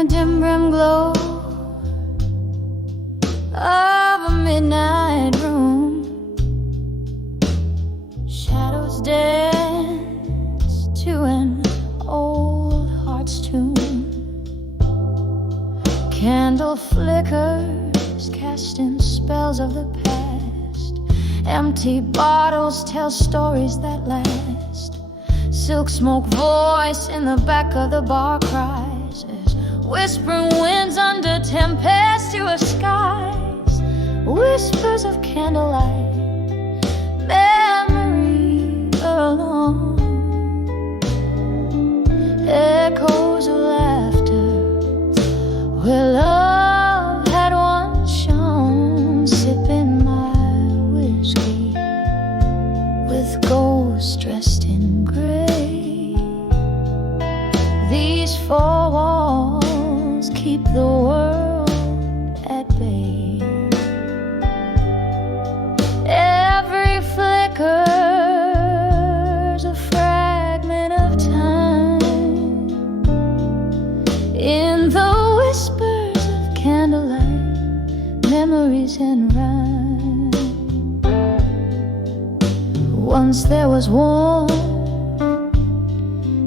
the dim brim glow of a midnight room, shadows dance to an old heart's tune. Candle flickers casting spells of the past. Empty bottles tell stories that last. Silk smoke voice in the back of the bar cries as whispering winds under tempestuous skies. Whispers of candlelight, memory alone. Echoes of laughter where love had once shone. Sipping my whiskey with ghosts dressed in gray. These four walls keep the world at bay. Every flicker's a fragment of time. In the whispers of candlelight, memories and rhyme. Once there was warmth,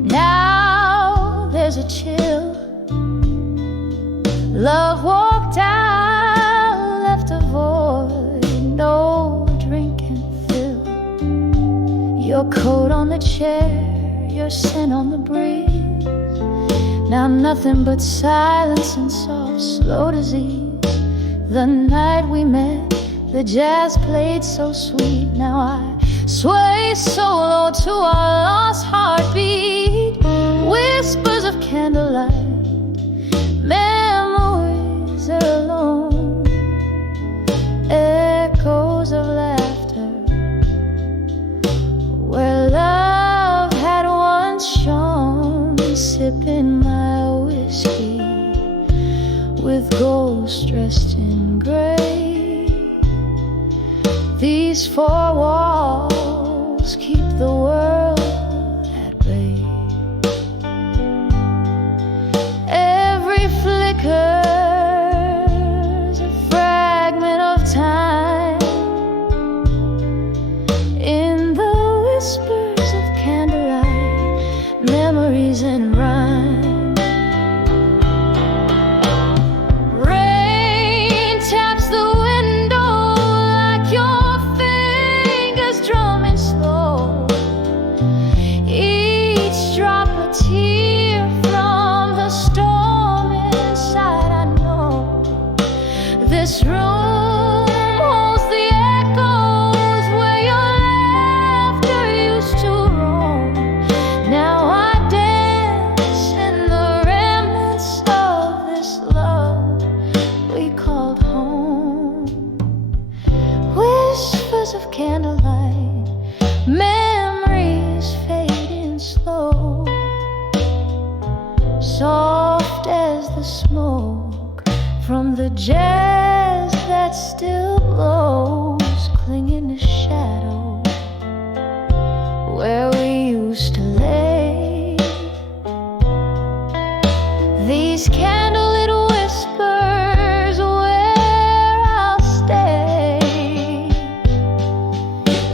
now there's a chill. Love walked out, left a void no drink can fill. Your coat on the chair, your scent on the breeze. Now nothing but silence and soft, slow disease. The night we met, the jazz played so sweet. Now I sway solo to our lost heartbeat. Whispers of candlelight, memories are alone. Echoes of laughter where love had once shone. Sipping my whiskey with ghosts dressed in gray. These four walls keep the world at bay. Every flicker's a fragment of time. In the whispers of candlelight, memories and rhyme. Rain taps the window like your fingers drumming slow. Each drop a tear from the storm inside. I know this room holds the echoes where your laughter used to roam. Now I dance in the remnants of this love we called home. Whispers of candlelight, memories fading slow. Soft as the smoke from the jazz that still blows. Clinging to shadow where we used to lay. These candlelit whispers where I'll stay.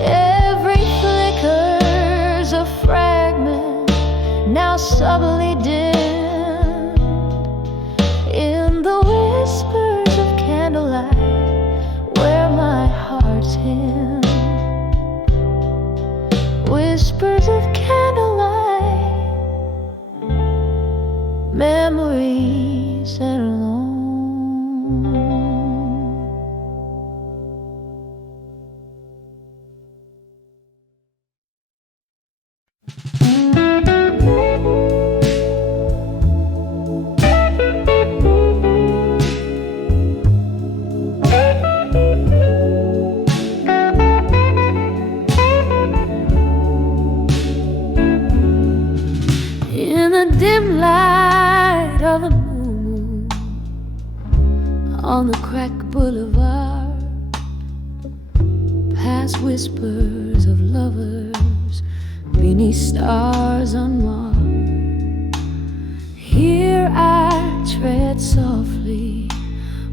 Every flicker's a fragment, now subtly dimmed. In the whispers of candlelight where my heart's hymn. Whispers of candlelight, memories and alone. In the dim light of the moon, on the cracked boulevard, past whispers of lovers beneath stars unmarked. Here I trace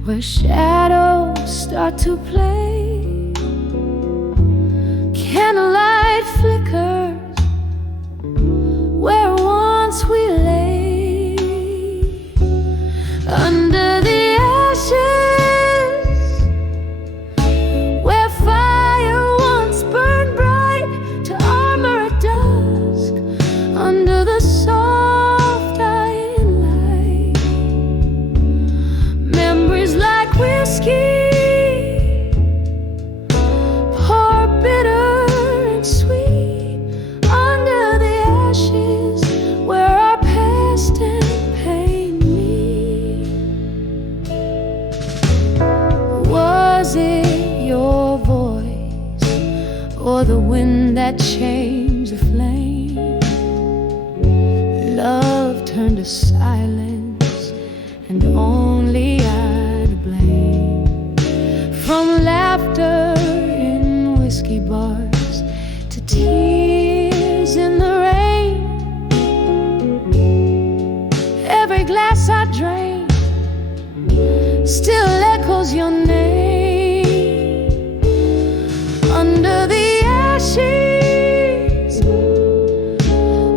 where shadows start to play. Candlelight flickers where once we lay. Under the ashes where fire once burned bright to armor at dusk. Under the soft dying light, memories like whiskey pour bitter and sweet. Under the ashes where our past and pain meet. Was it your voice or the wind that changed the flame? Love turned to silence and only I to blame. From laughter in whiskey bars to tears in the rain, every glass I drain still echoes your name. Under the ashes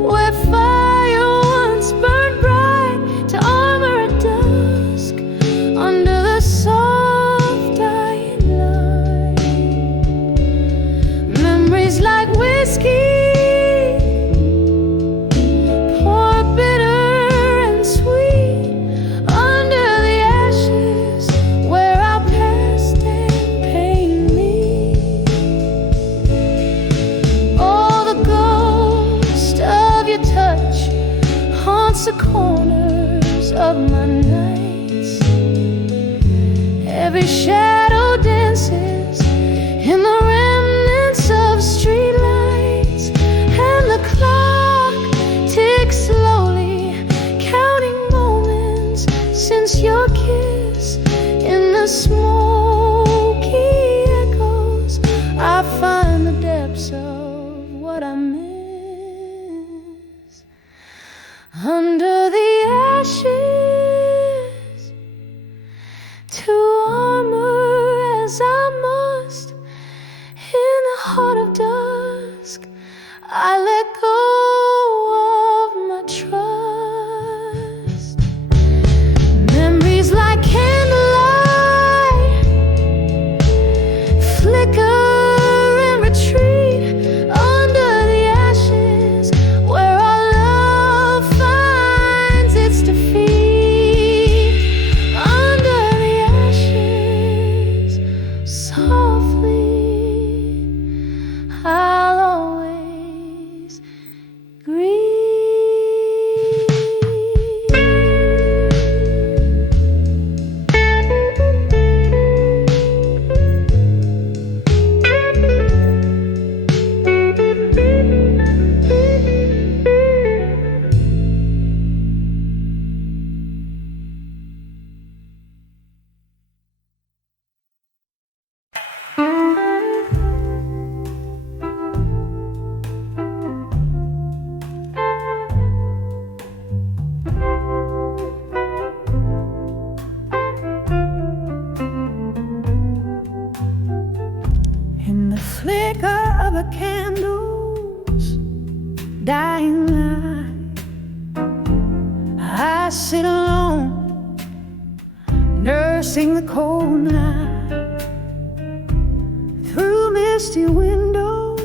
where fire once burned bright to armor at dusk. Under the soft dying light, memories like whiskey pour bitter and sweet. Under the ashes where our past and pain meet. Oh, the ghost of your touch haunts the corners of my nights. Every shadow dances in the remnants of streetlights, and the clock ticks slowly, counting moments since your kiss. In the smoky echoes, I find the depths of what I miss. Under the ashes, to armor as I must. In the heart of dusk, I let go of my trust. Memories like candlelight flicker and retreat. Under the ashes where our love finds its defeat. Under the ashes, softly I'll always grieve. In the flicker of a candle's dying light, I sit alone, nursing the cold night. Through misty windows,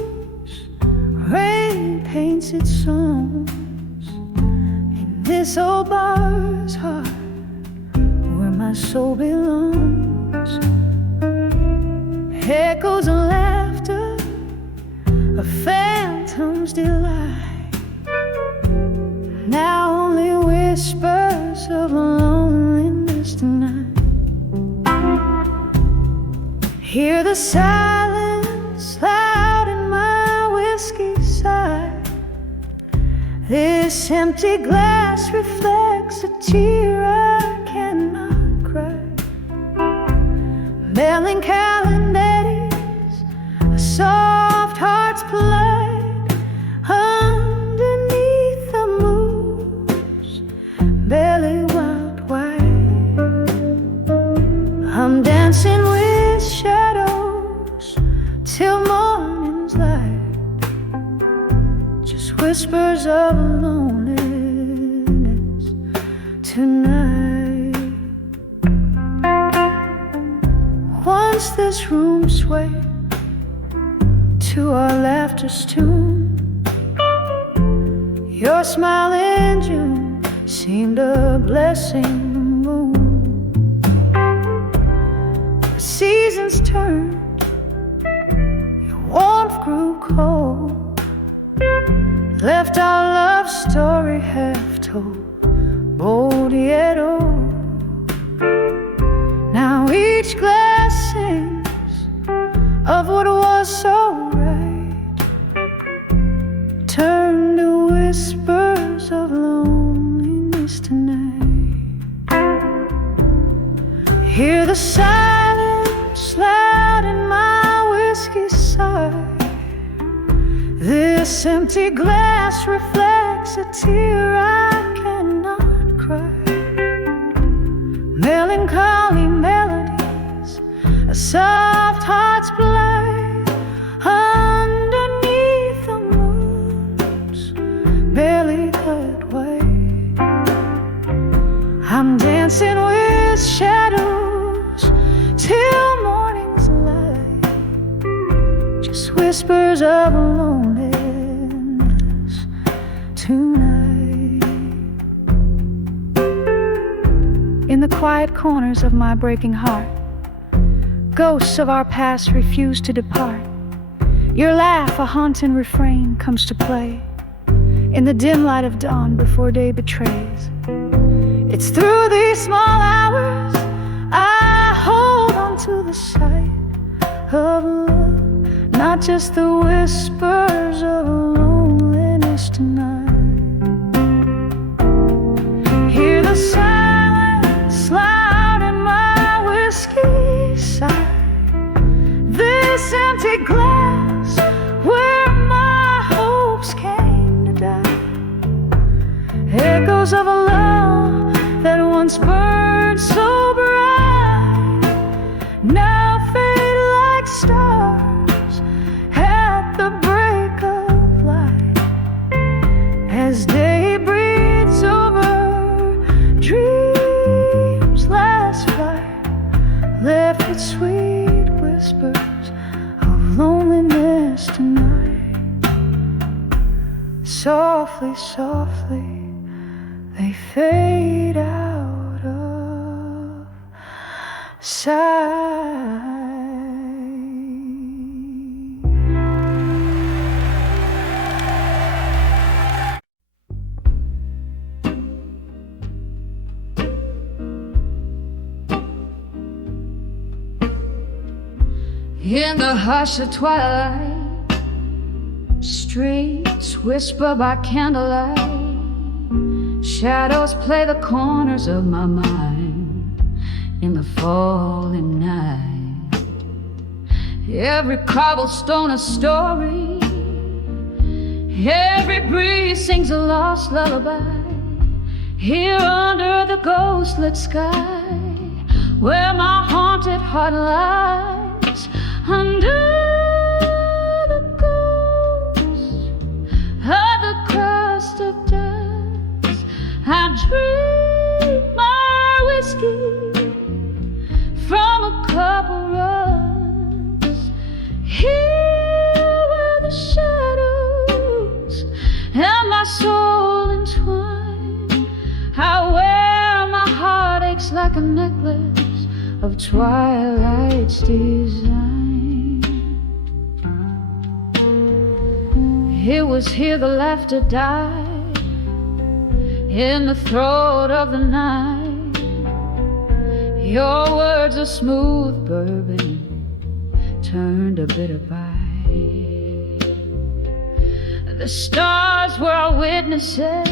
rain paints its songs. In this old bar's heart, where my soul belongs. Echoes of laughter, a phantom's delight. Now only whispers of loneliness tonight. Hear the silence loud in my whiskey side. This empty glass reflects a tear I cannot cry. Melancholies, a soft heart's plight. Underneath the moon's belly wild white. this room sway to our laughter's tune. Your smile in June seemed a blessing the moon. The seasons turned, your warmth grew cold, left our love story half told, bold yet old. Now each glass sings of what was so right, turn to whispers of loneliness tonight. Hear the silence loud in my whiskey sigh. This empty glass reflects a tear I cannot cry. Melancholy melodies, a soft heart's blind, underneath the moon's barely cut way. I'm dancing with shadows till morning's light, just whispers of loneliness tonight. In the quiet corners of my breaking heart, ghosts of our past refuse to depart. Your laugh, a haunting refrain, comes to play in the dim light of dawn before day betrays. It's through these small hours I hold on to the sight of love, not just the whispers of loneliness tonight. Hear the silence loud in my whiskey sigh. This empty glass where my hopes came to die. Echoes of a love that once burned so bright now fade like stars at the break of light. As day breathes over dreams' last flight, left its sweet whispers of loneliness tonight. Softly, softly they fade out of sight. In the hush of twilight, streets whisper by candlelight. Shadows play the corners of my mind in the falling night. Every cobblestone a story, every breeze sings a lost lullaby. Here under the ghost-lit sky, where my haunted heart lies, under the ghost of the crust of dust, I drink my whiskey from a cup of rust. Here where the shadows and my soul entwine, I wear my heartaches like a necklace of twilight's design. It was here the laughter died, in the throat of the night. Your words of smooth bourbon turned a bitter bite. The stars were our witnesses,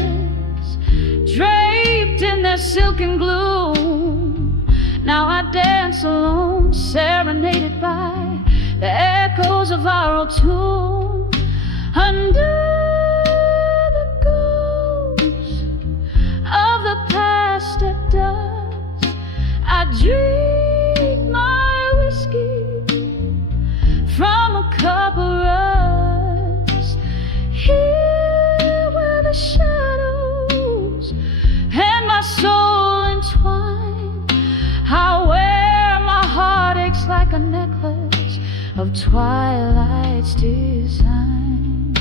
draped in their silken gloom. Now I dance alone, serenaded by the echoes of our old tune. Under the ghost of the past at dusk, I drink my whiskey from a cup of rust. Here where the shadows and my soul entwine, I wear my heartaches like a necklace of twilight's design.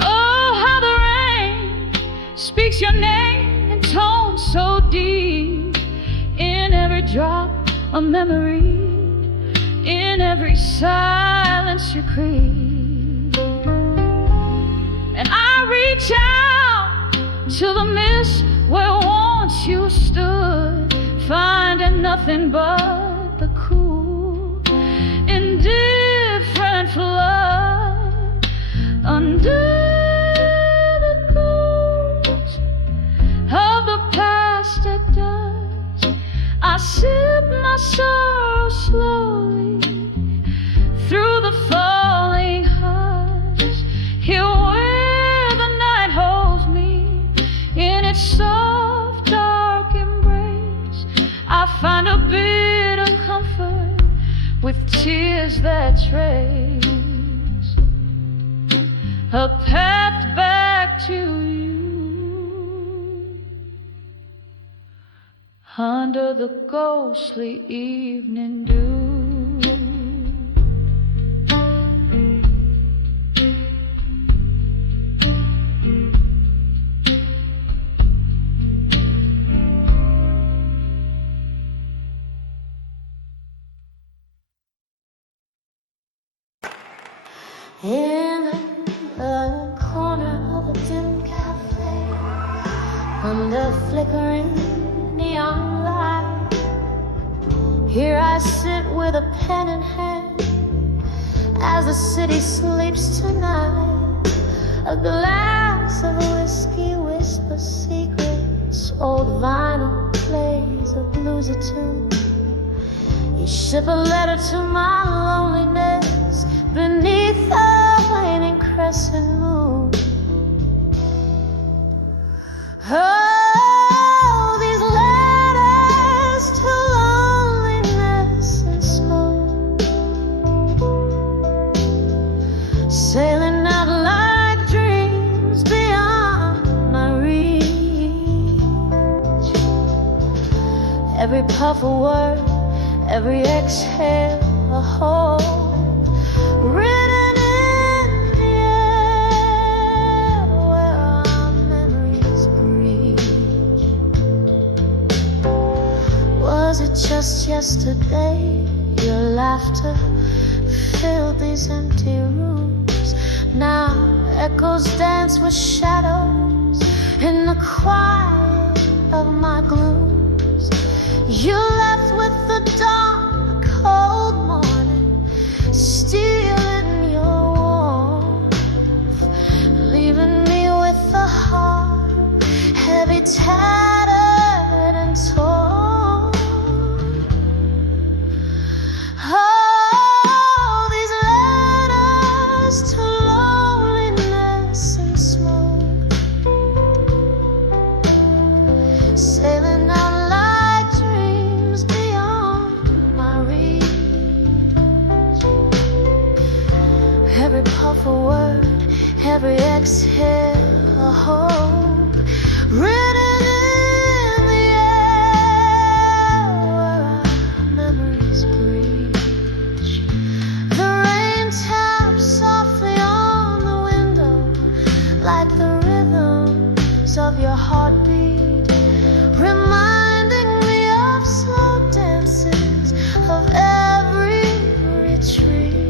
Oh, how the rain speaks your name in tones so deep, in every drop a memory, in every silence you creep. And I reach out to the mist where once you stood, finding nothing but the cool, indifferent flood under the ghost of the past at dusk. I sip my sorrow slowly through the falling hush, here where the night holds me in its soft, dark embrace. I find a bit of comfort with tears that trace a path back to you under the ghostly evening dew. In a corner of a dim cafe, under flickering neon light, here I sit with a pen in hand as the city sleeps tonight. A glass of whiskey whispers secrets, old vinyl plays a bluesy tune. You ship a letter to my loneliness beneath the waning crescent moon. Oh, these letters to loneliness and smoke, sailing out like dreams beyond my reach. Every puff a word, every exhale a hope, written in the air where our memories breathe. Was it just yesterday your laughter filled these empty rooms? Now echoes dance with shadows in the quiet of my glooms. You left with the dawn, the cold morning, stealing your warmth, leaving me with a heart heavy, tattered and torn. Oh, these letters to loneliness and smoke, sailing out like dreams beyond my reach. Every puff a word, every exhale a hope, written in the air where our memories breach. The rain taps softly on the window like the rhythms of your heartbeat, reminding me of slow dances of every retreat.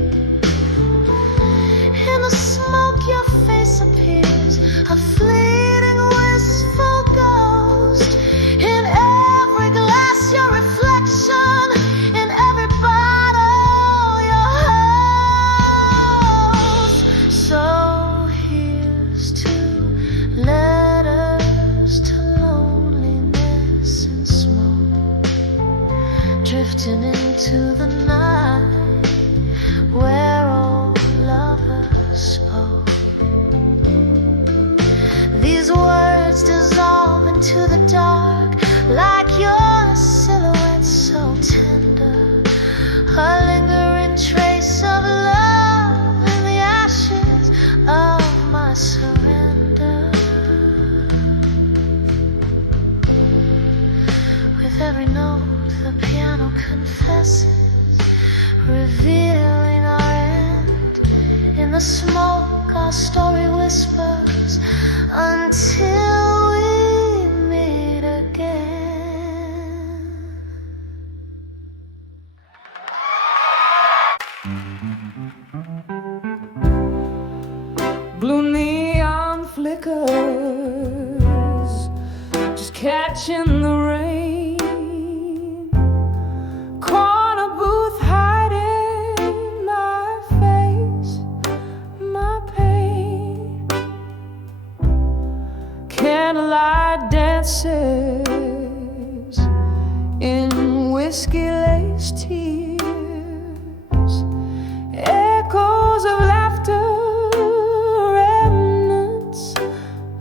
In the smoke your face appears, a fleeting wistful ghost. In every glass your reflection, in every bottle your host. So here's to letters to loneliness and smoke, drifting into the night where old lovers spoke. These words dissolve into the dark like your silhouette so tender, a lingering trace of love in the ashes of my surrender. With every note the piano confesses flickers, just catching the rain. Corner booth hiding my face, my pain. Candlelight dances in whiskey-laced tears, echoes of laughter, remnants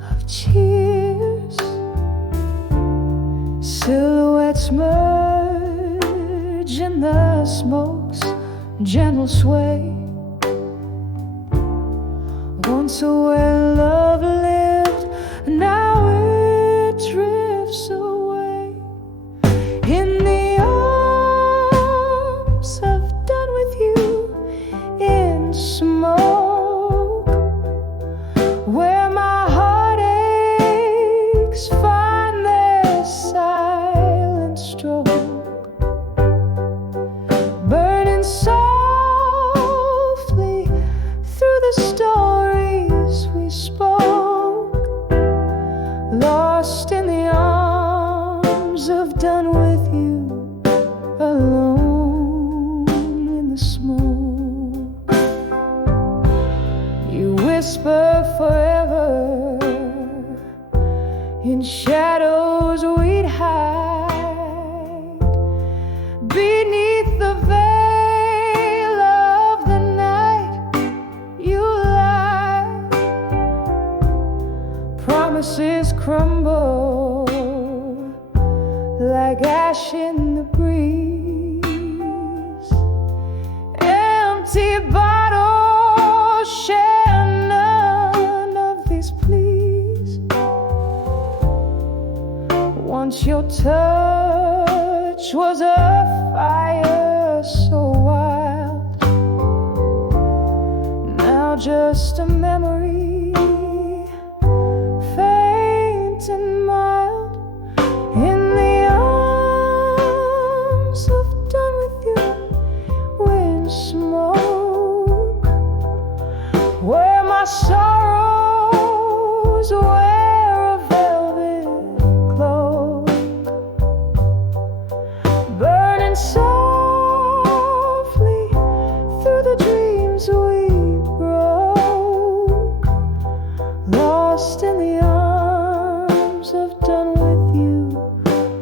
of cheers. Silhouettes merge in the smoke's gentle sway. Once where love lived, now it drifts away. In the arms of done with you, in smoke, where my heartaches find their silent stroke, burning softly through the stories we spoke, lost in the arms of done with you, alone in the smoke. You whisper forever in shadows we'd hide beneath the veil of the night. You lie, promises crumble like ash in the breeze. Empty bottles share none of these pleas. Once your touch was a fire so wild, now just a memory, faint and mild. In the arms of done with you, wind smoke, where my sorrows wear a velvet cloak, burning softly through the dreams we broke, lost in the arms of done with you,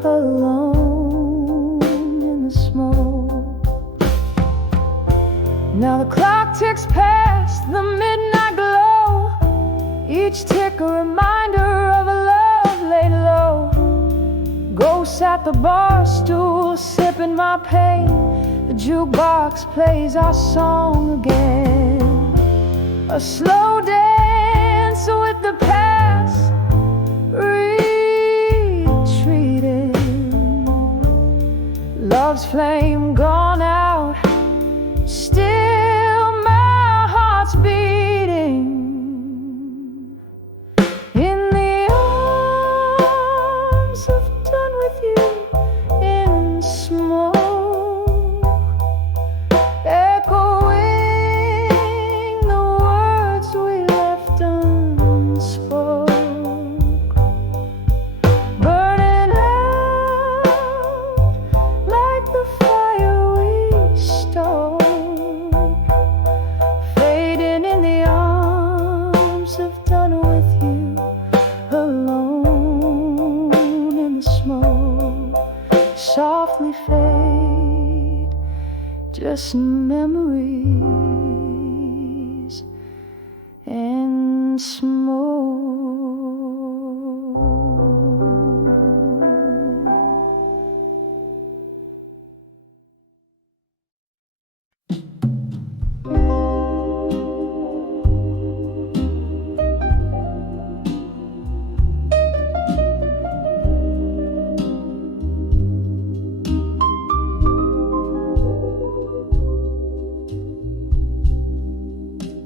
alone in the smoke. Now the clock ticks past the midnight glow, each tick a reminder of a love laid low. Ghosts at the bar stool sipping my pain, the jukebox plays our song again. A slow dance with the past, retreating. Love's flame gone out, still my heart's beating. In the arms of done with you, in smoke, echoing the words we left unspoke, burning out like the fire we stoked, fading in the arms of done with you, alone in the smoke. Softly fade, just memories and smoke.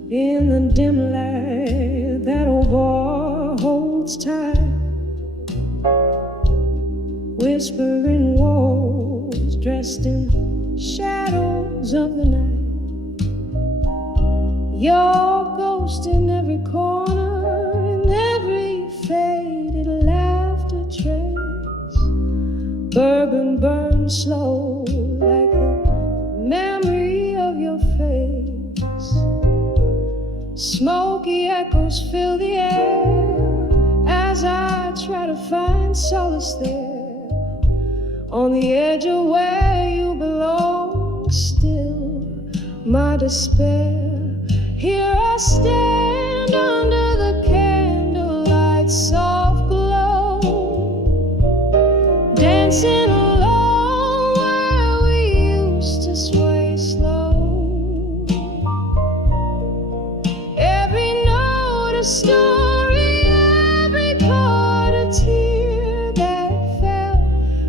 In the dim light, that old bar holds tight, whispering walls dressed in shadows of the night. Your ghost in every corner, in every Bourbon burns slow like the memory of your face. Smoky echoes fill the air as I try to find solace there. On the edge of where you belong, still my despair. Here I stand under the candlelight, soft glow, dancing alone where we used to sway slow. Every note a story, every chord a tear that fell.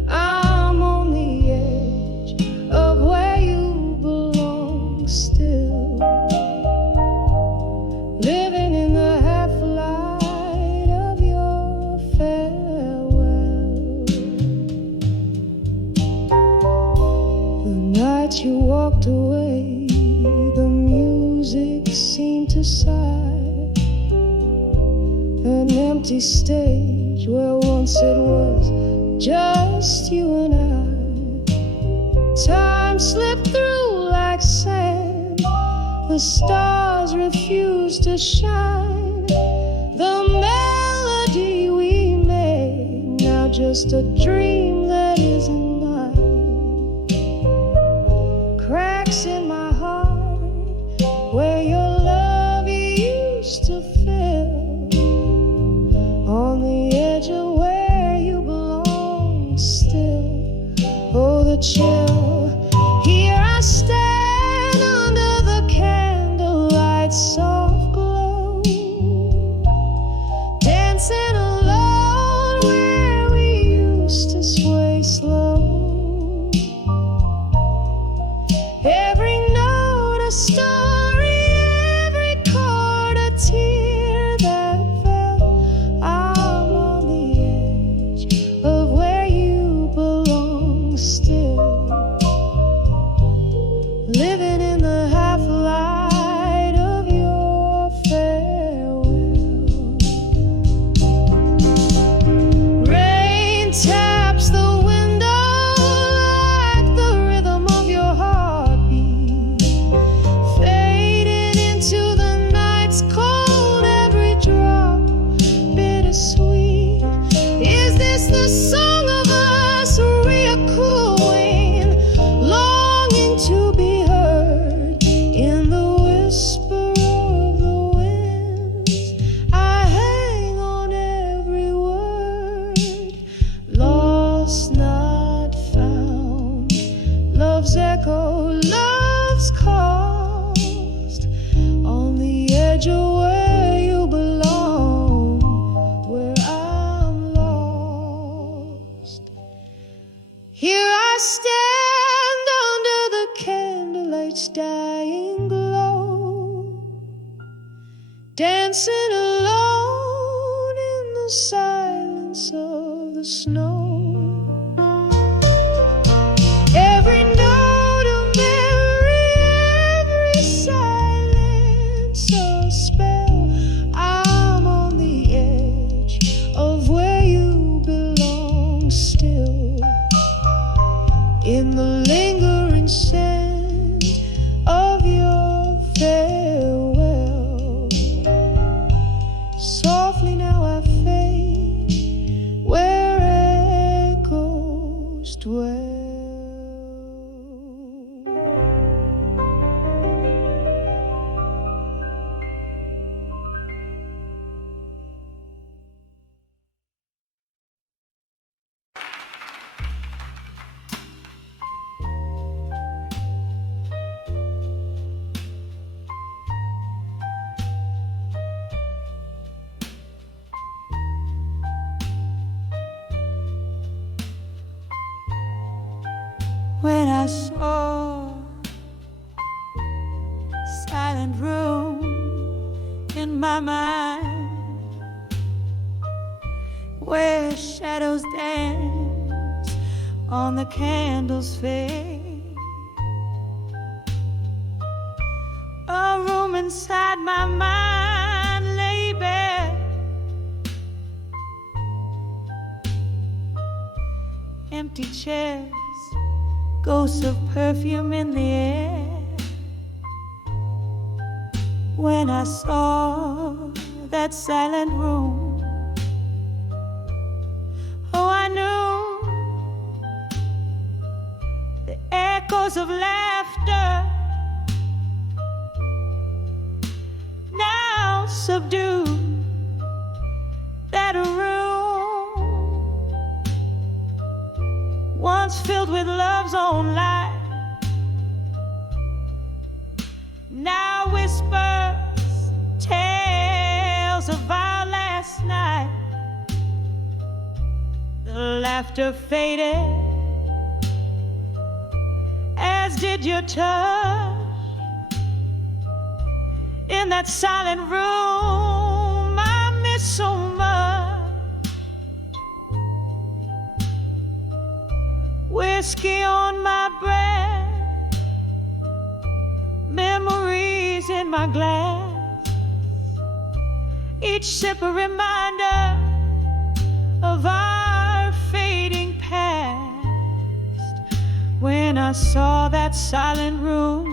I'm on the edge of where you belong still, living in the half light of your farewell. The night you walked away, the music seemed to sigh. An empty stage where once it was just you and I. Time slipped through like sand, the stars refused to shine. The melody we made, now just a dream that isn't mine. Cracks in my heart where your love used to fill. On the edge of where you belong still. Oh, the chill. Here I stand under the candlelight, soft glow, dancing alone where we used to sway slow. Every note a story, every chord a tear that fell. I'm on the edge of where you belong still, living in the half light of your farewell. Rain taps the window like the rhythm of your heartbeat, fading into the night's cold, every drop bittersweet. Is this the song of us re-echoing, longing to be heard in the whisper of the winds? I hang on every word, lost, not found. Love's echo, love's cost, on the edge of where you belong, where I'm lost. Here I stand under the candlelight's dying glow, dancing alone in the silence of the snow. Every note a memory, every silence a spell. I'm on the edge of where you belong still, in the lingering scent of your farewell. Softly now I fade where echoes dwell. When I saw silent room in my mind, where shadows dance on the candle's fade, a room inside my mind lay bare, empty chairs, ghosts of perfume in the air. When I saw that silent room, oh, I knew the echoes of laughter now subdued that room once filled with love's own light now whispers tales of our last night. The laughter faded, as did your touch. In that silent room I miss so much. Whiskey on my breath, memories in my glass, each sip a reminder of our fading past. When I saw that silent room,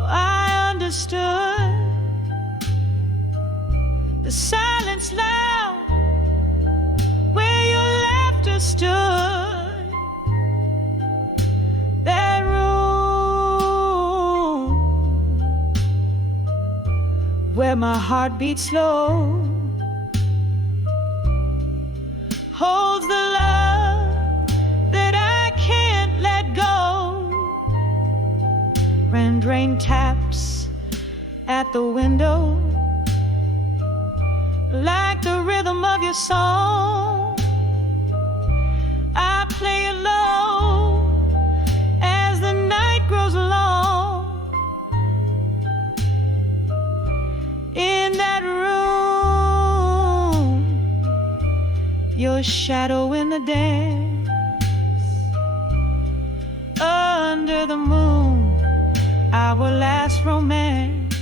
I understood the silence loud where your laughter stood. That room where my heart beats slow holds the love that I can't let go. When rain taps at the window like the rhythm of your song, I play it low as the night grows long. In that room, your shadow in the dance, under the moon, our last romance.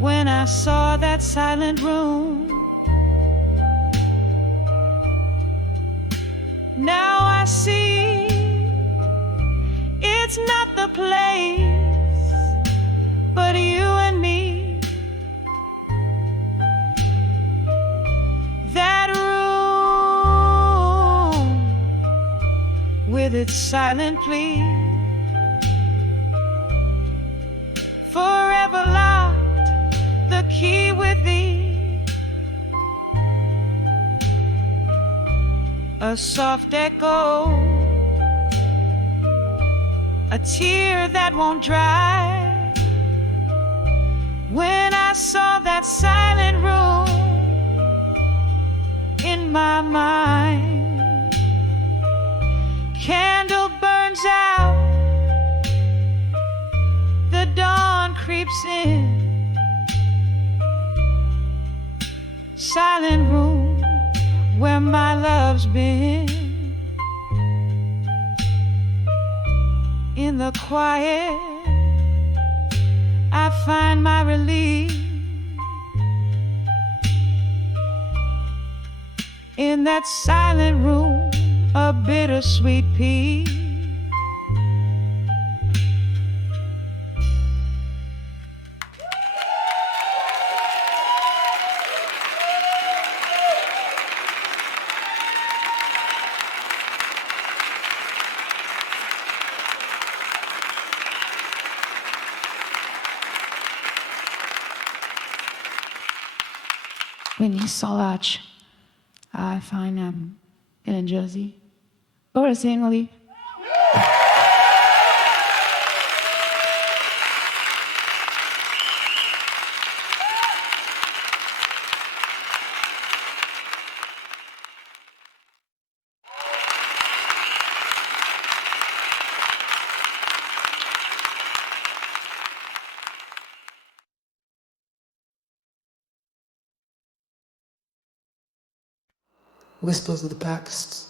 When I saw that silent room, now I see it's not the place, but you and me. That room with its silent plea, forever locked, the key with thee. A soft echo, a tear that won't dry. When I saw that silent room in my mind, candle burns out, the dawn creeps in. Silent room where my love's been. In the quiet I find my relief. In that silent room, a bittersweet peace. When you Solach, I find in Jersey. Or singly. Whispers of the past.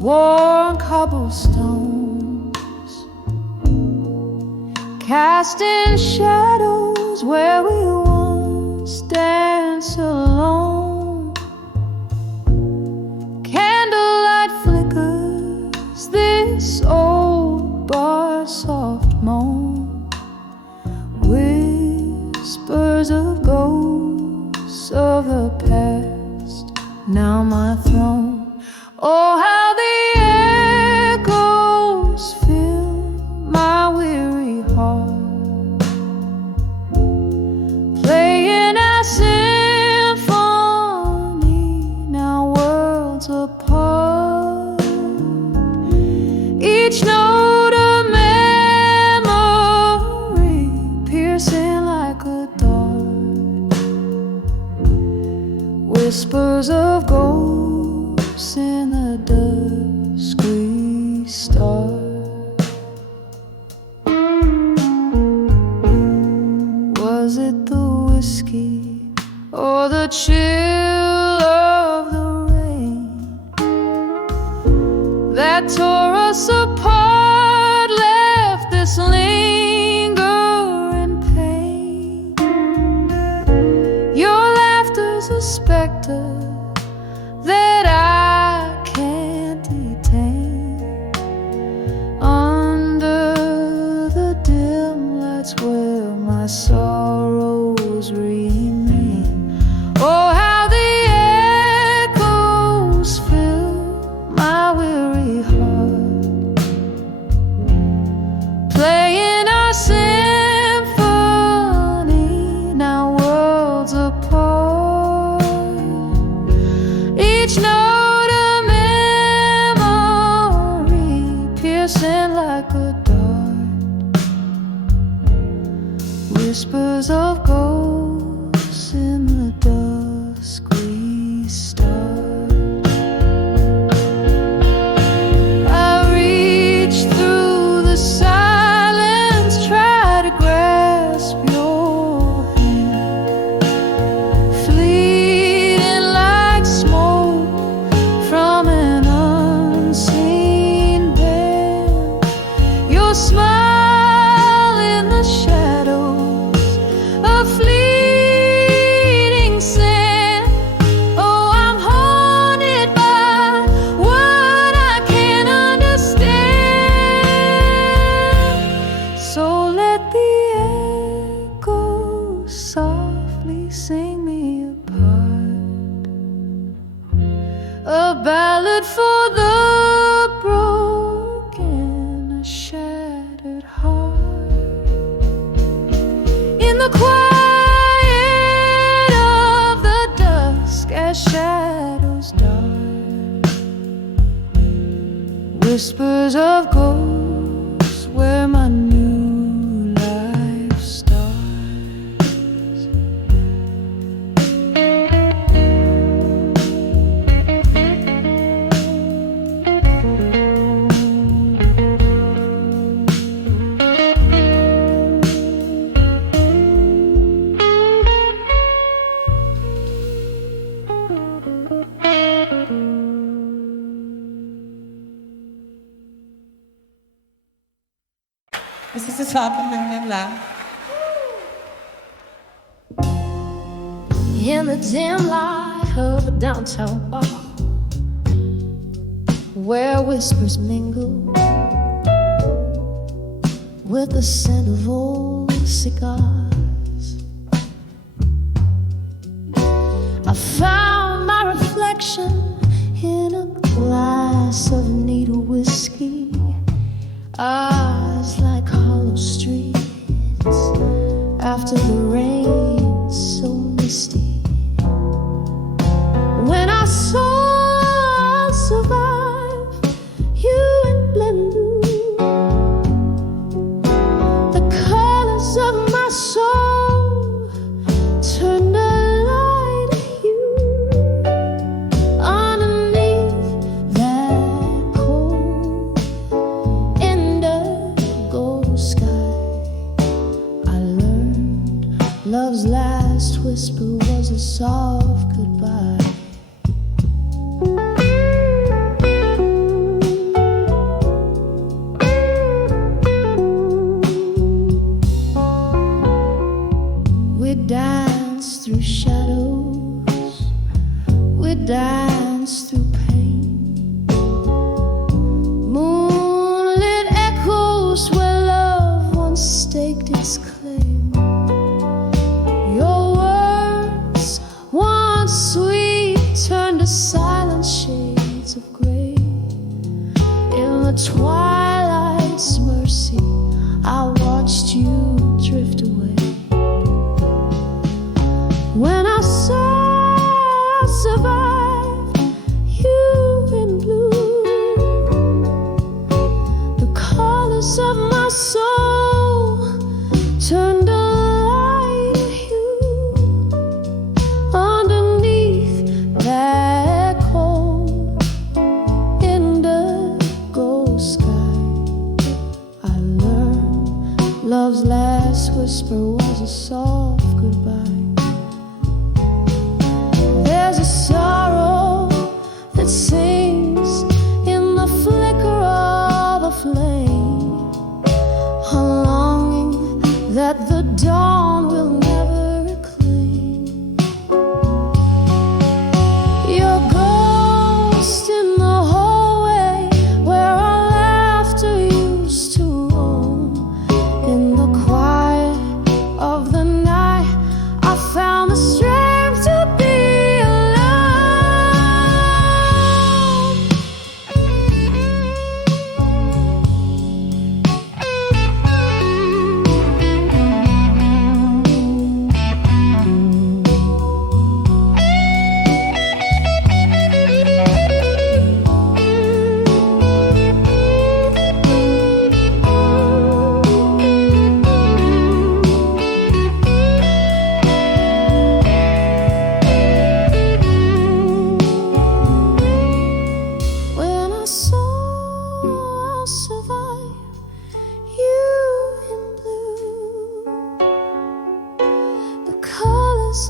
worn cobblestones, casting shadows where we once danced alone. Candlelight flickers this old bar soft moan, whispers of ghosts of the past, now my throne. Oh, how the echoes fill my weary heart, playing our symphony, now worlds apart. Each note a memory, piercing like a dart. Whispers of ghosts in the dusk we start. Was it the whiskey or the chill of the rain that tore us apart, left this lingering pain? Your laughter's a specter that I can't detain, under the dim lights where my sorrows remain. Oh, how the echoes fill my weary heart, playing our symphony, now worlds apart. Each note a memory, piercing like a dart. Whispers of ghosts in the dusk we start. I reach through the silence, try to grasp your hand, fleeting like smoke from an unseen band. Your smile in the shadows, a fleeting scent. Oh, I'm haunted by what I can't understand. So let the echoes softly sing me a part, a ballad for the broken, a shattered heart. In the quiet of the dusk, as shadows dart, whispers of ghosts where my new life starts. This is happening now. In the dim light of a downtown bar, where whispers mingle with the scent of old cigars, I found my reflection in a glass of needle whiskey, eyes like hollow streets after the rain so misty. When I saw I'll survive you in blue, the colors of my soul turned a light hue underneath that cold industry. the twilight's mercy, I watched you drift away. When I saw I survived you in blue, the colors of my soul turned a light hue underneath that cold indigo sky. I learned love's last whisper was a soft goodbye. There's a sorrow that sings in the flicker of a flame, a longing that the dawn will never reclaim. Your ghost in the hallway where our laughter used to roam. In the quiet of the night, I found the strength to be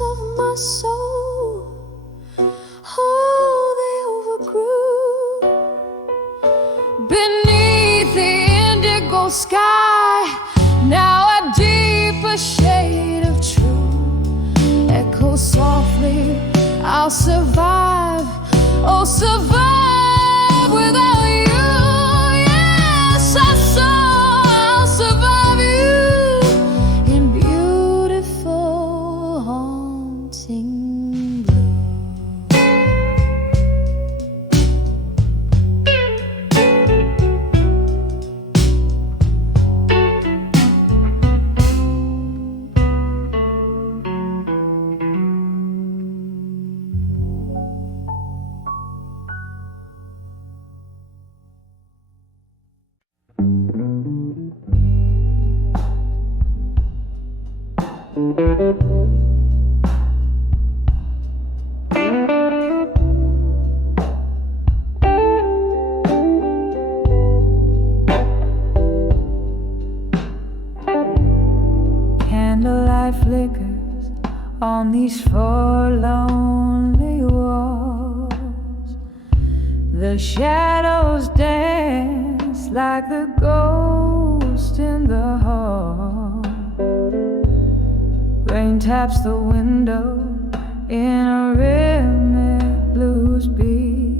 of my soul, oh, they overgrew beneath the indigo sky. Now a deeper shade of true echoes softly. I'll survive, oh, survive without you. Yes, I saw I'll survive you in beautiful haunting blue. Candlelight flickers on these four lonely walls. The shadows dance like the ghost in the hall. Rain taps the window in a rhythmic blues beat.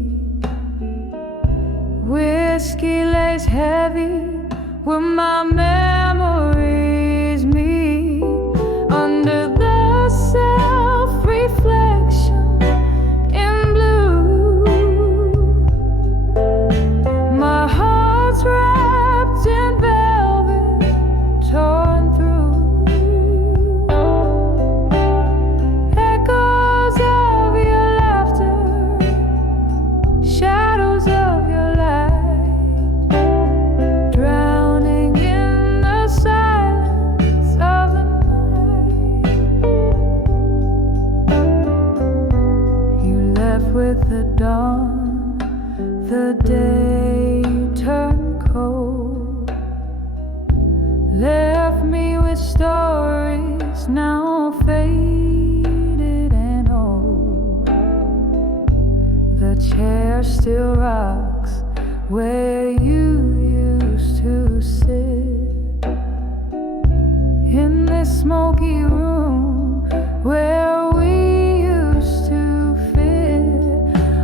Whiskey lays heavy where my memories meet. Under the self-reflection in blue, my heart's wrapped in velvet, torn through. Echoes of your laughter, shadows of your light, drowning in the silence of the night. You left with the dawn, the day turned cold. Left me with stories now faded and old. The chair still rocks where you used to sit, in this smoky room where we used to fit.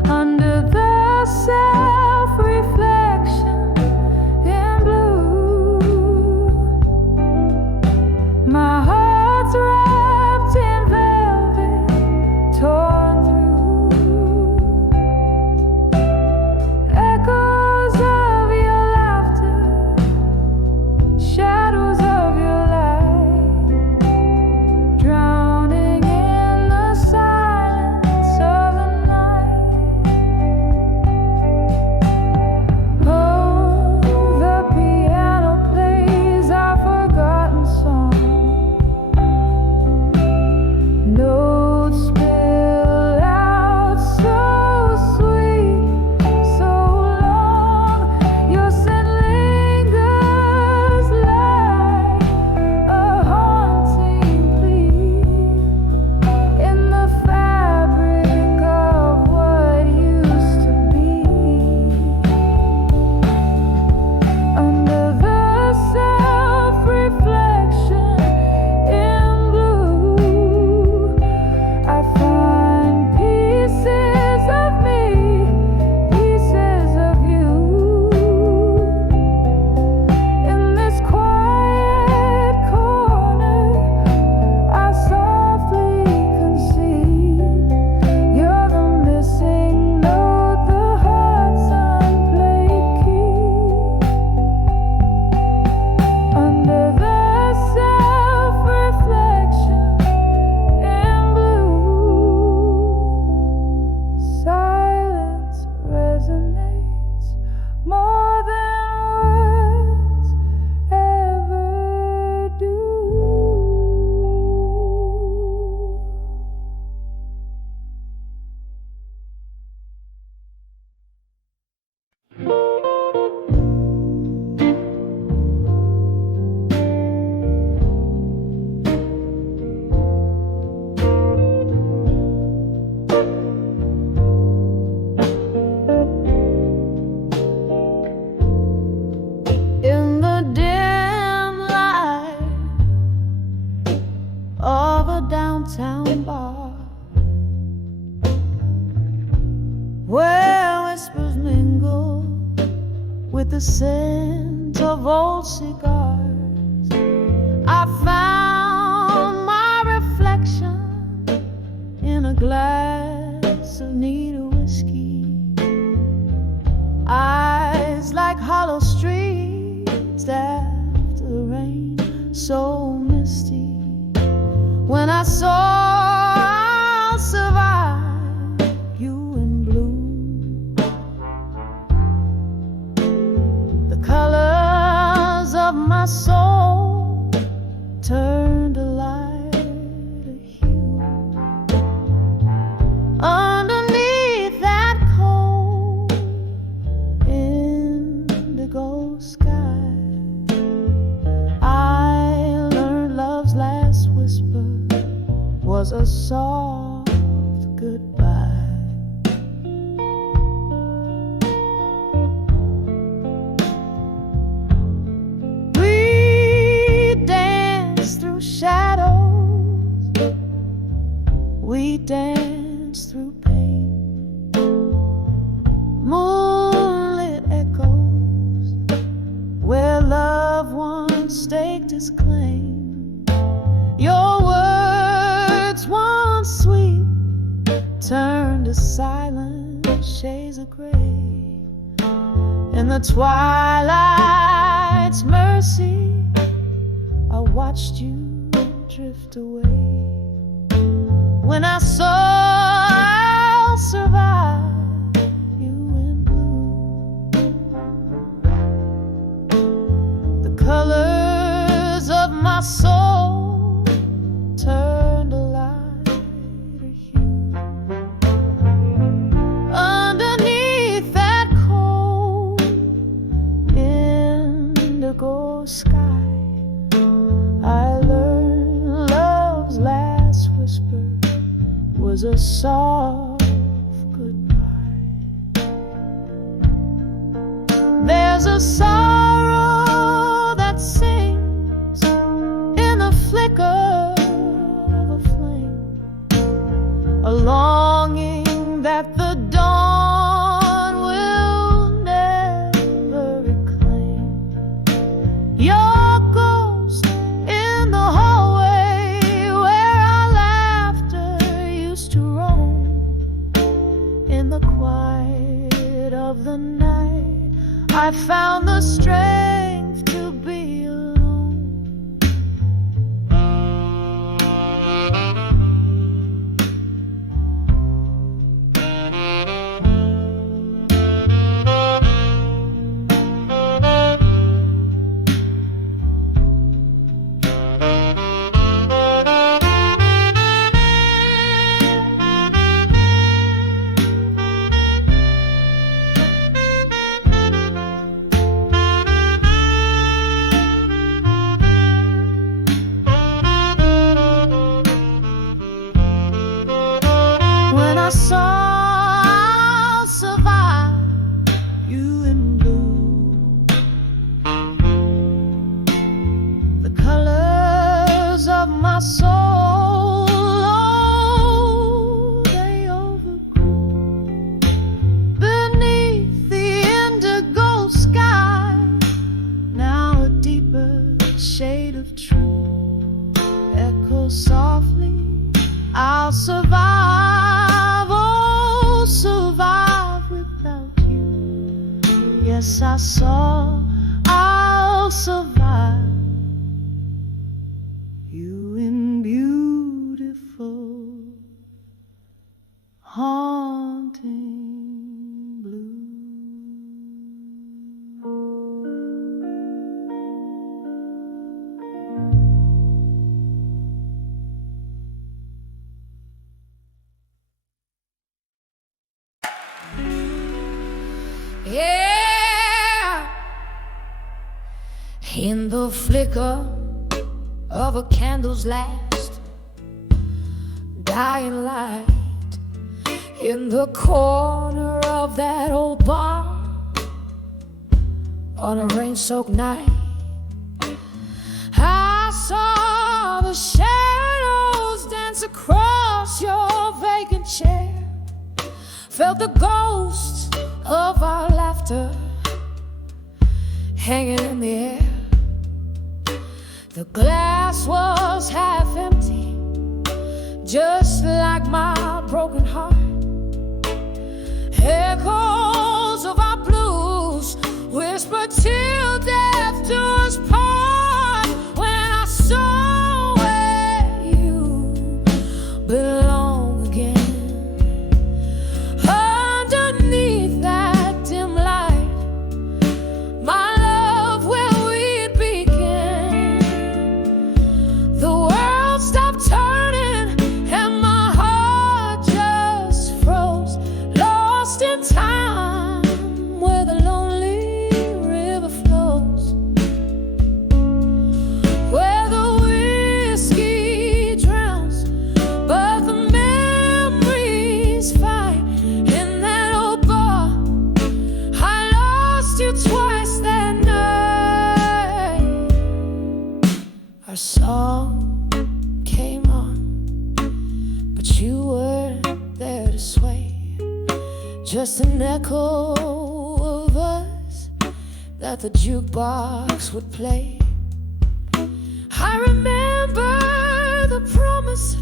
Under the self-reflection in blue, my heart's wrapped in velvet, torn through. Echoes of your resonates more than words ever do. In the dim light of a downtown bar, where whispers mingle with the scent of old cigars, I found my reflection in a glass of neat whiskey. Eyes like hollow streets after the rain, so misty. When I saw I'll survive you in blue, the colors of my soul turned a lighter hue. Underneath that cold indigo sky, I learned love's last whisper was a soft goodbye. We danced through shadows, we danced through pain, moonlit echoes where love once staked its claim. Your words once sweet turned to silent shades of gray. In the twilight's mercy, I watched you drift away. When I saw I'll survive you in blue, the colors of my soul turned a lighter hue. Underneath that cold indigo sky, I learned love's last whisper was a soft goodbye. There's a sorrow that sings in the flicker of a flame, a longing that the dawn will never reclaim. Your ghost in the hallway where our laughter used to roam. In the quiet of the night, I found the strength to be alone. When I saw I'll survive you in blue, the colors of my soul, oh, they overgrew. Beneath the indigo sky, now a deeper shade of true echoes softly. I'll survive, oh, survive without you. Yes, I saw I'll survive you in beautiful, haunting blue. Yeah, in the flicker of a candle's last dying light, in the corner of that old bar on a rain-soaked night, I saw the shadows dance across your vacant chair, felt the ghosts of our laughter hanging in the air. The glass was half empty, just like my broken heart. Echoes of our blues whispered till death do us part. When I saw where you belong again, underneath that dim light, my love, where we'd begin. The world stopped turning and my heart just froze, lost in time where the lonely river flows, where the whiskey drowns but the memories fight. In that old bar I lost you twice that night. Our song came on, but you weren't there to sway, just an echo of us that the jukebox would play. I remember the promise,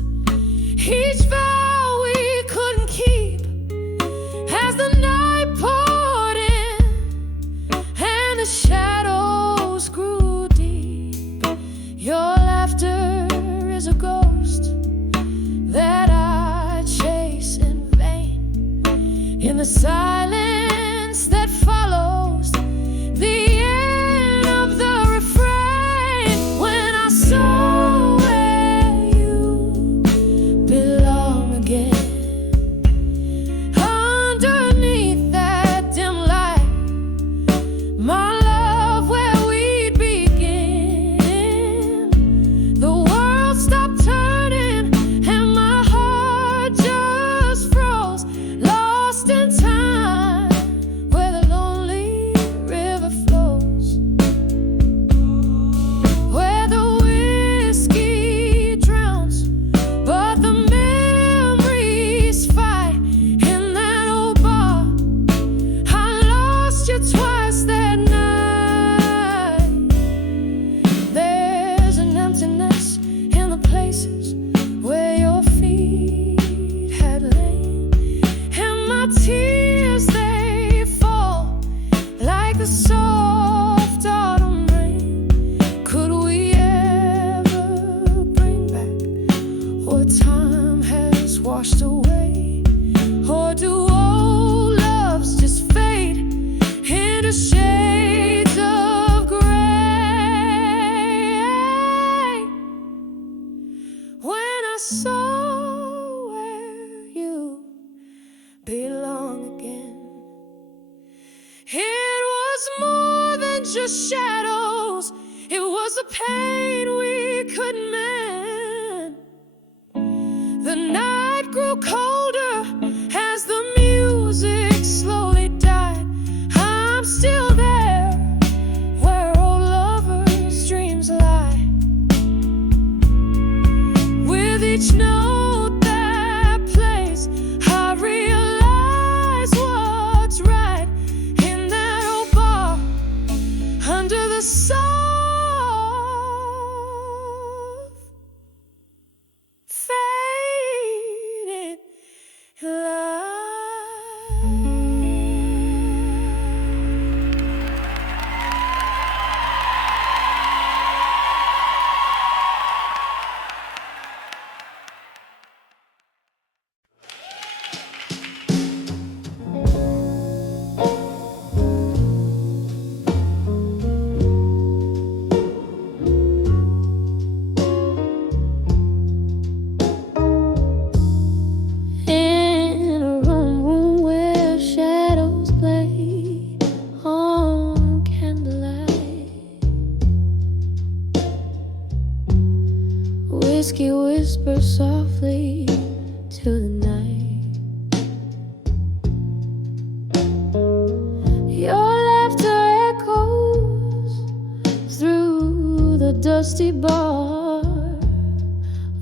each vow we couldn't keep, as the night poured in and the shadows grew deep. Your laughter is a ghost that I chase in vain, in the silence that follows the end of the refrain. When I saw where you belong again, underneath that dim light, my love, where we'd begin. The world stopped turning and my heart just froze, lost in time where the lonely river flows, where the whiskey drowns but the memories fight. In that old bar I lost you twice that night. There's an emptiness in the places where your feet had lain, and my tears, they fall like the soft autumn rain. Could we ever bring back what time has washed away? Or do old loves just fade into shades of gray? When I saw where you belong again, it was more than just shadows, it was a pain we couldn't mend. The night grew colder as the music slowly died. I'm still there where old lovers' dreams lie, with each note that plays I realize what's right. In that old bar under the soft fading light. whiskey whispers softly to the night. Your laughter echoes through the dusty bar,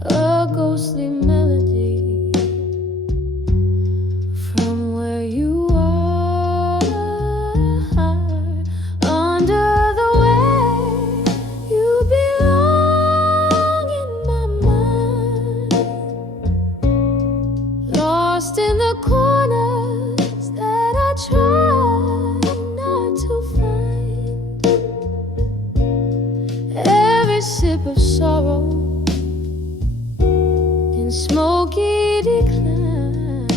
a ghostly melody from where you are, under the way you belong in my mind, lost in the corners that I try not to find. Every sip of sorrow in smoky decline,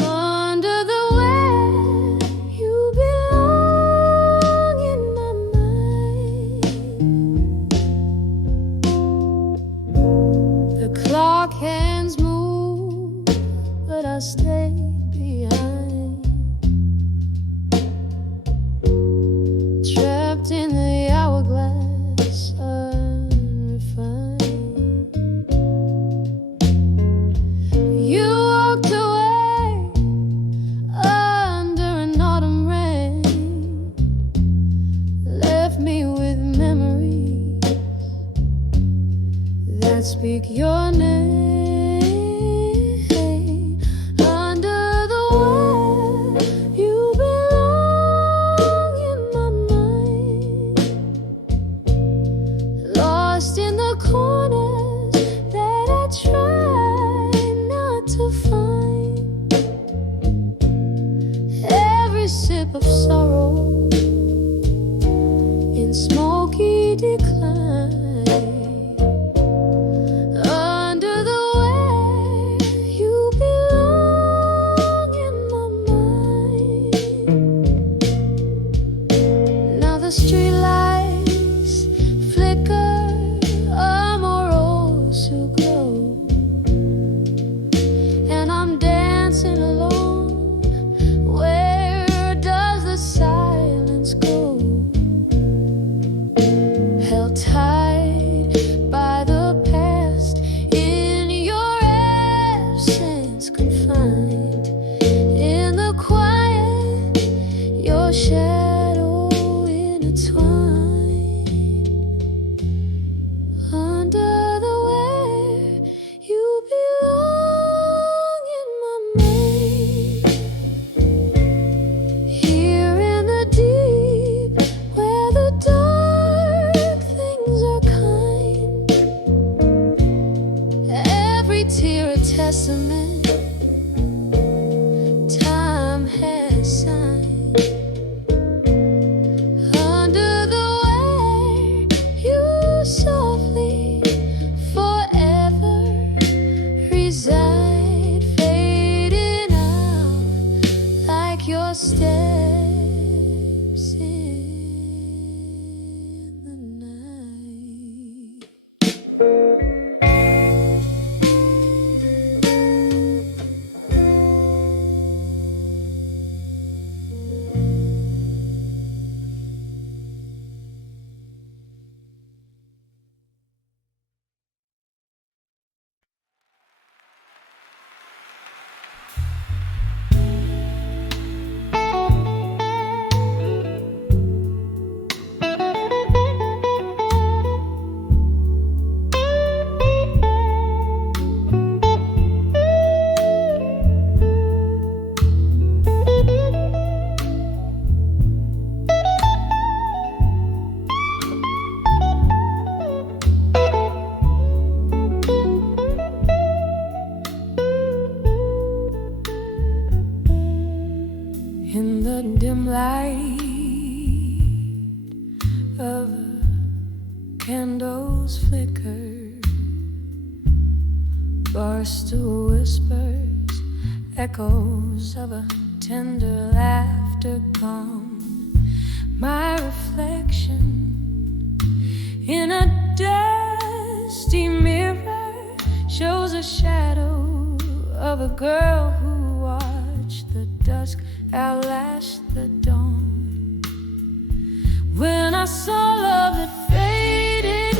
under the way you belong in my mind. The clock hands move, but I stay behind, trapped in the hourglass unrefined. You walked away under an autumn rain, left me with memories that speak your name. Under the way you belong in my mind, lost in the corners that I try not to find. Every sip of sorrow in smoky decline, under the way you belong in my mind. Now the streetlights flicker, a morose who glow, and I'm dancing alone. Where does the silence go? Held tight by the past, in your absence confined, in the quiet, your shadow intertwined, under the way you belong in my mind. Here in the deep, where the dark things are kind, every tear a testament time has signed, under the way you softly forever reside, fading out like your steps in the night. In the dim light of a candle's flicker, barstool whispers, echoes of a tender laughter come. My reflection in a dusty mirror shows a shadow of a girl who watched the dusk outlast the dawn. When I saw love that faded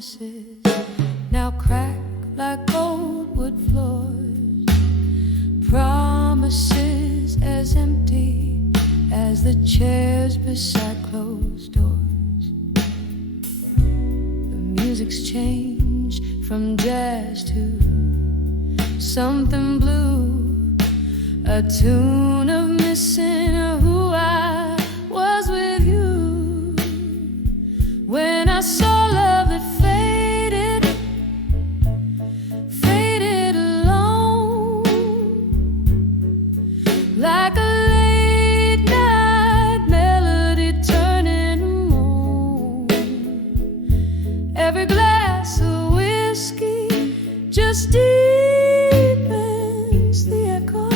promises now crack like old wood floors. Promises as empty as the chairs beside closed doors. The music's changed from jazz to something blue, a tune of missing who I was with you. When I saw love that faded, faded alone, like a late night melody turning to moan. Every glass of whiskey just deepens the echo